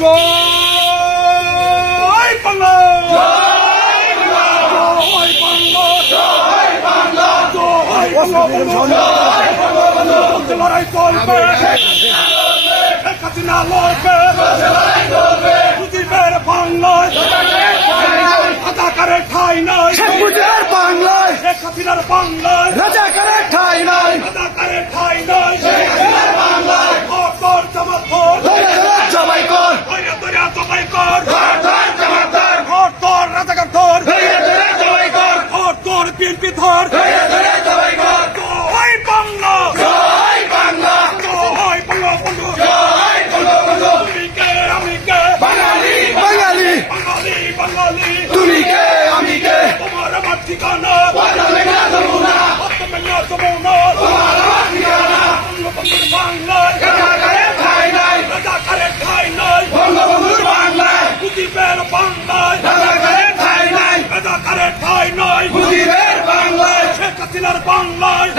জয় বাংলা, জয় বাংলা, জয় বাংলা, জয় বাংলা, লড়াই চলবে, শেখ হাসিনা লড়বে, মুজিবের বাংলায় রাজাকারের ঠাঁই নাই, মুজিবের বাংলায় শেখ হাসিনার বাংলায় রাজাকারের ঠাঁই নাই, রাজাকারের ঠাঁই নাই, শেখ হাসিনার বাংলায় কর জামাত কর, জবাই কর, জবাই কর, ধর রাজাকার ধর, জবাই কর, ধর বিএনপি ধর, জবাই কর, জয় বাংলা, জয় বাংলা, জয় বাংলা বন্ধু, জয় বঙ্গবন্ধু, তুমি কে আমি কে, বাঙালি বাঙালি, বাঙালি বাঙালি, তুমি কে আমি কে, তোমার আমার ঠিকানা, বাংলা যমুনা, যমুনা, তোমার আমার ঠিকানা, বঙ্গবন্ধুর বাংলায় রাজাকারের ঠাঁই নাই, রাজাকারের ঠাঁই নাই, বঙ্গবন্ধুর বাংলায় মুজিবের বাংলায় রাজাকারের ঠাঁই নাই, রাজাকারের ঠাঁই নাই, মুজিবের বাংলায় শেখ হাসিনার বাংলায়